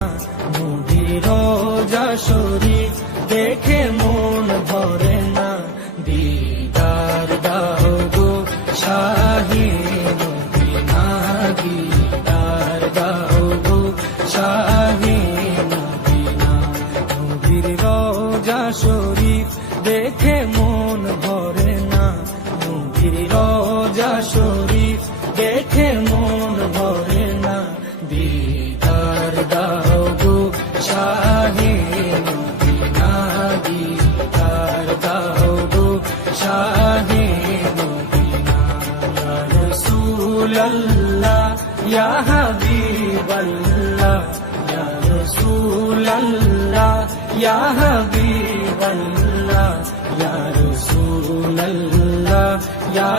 নবীর রওজা শরীফ দেখে মন ভরে না, দিদার দাও গো শাহে মদিনা, দিদার দাও গো শাহে মদিনা। নবীর রওজা শরীফ দেখে মন ভরে না, নবীর রওজা শরীফ দেখে মন ভরে না, দিদার দাও গো শাহে মদিনা, দিদার দাও গো শাহে মদিনা। ইয়া রাসূলাল্লাহ ইয়া হাবিবাল্লাহ, ইয়া রাসূলাল্লাহ ইয়া হাবিবাল্লাহ, ইয়া রাসূলাল্লাহ ইয়া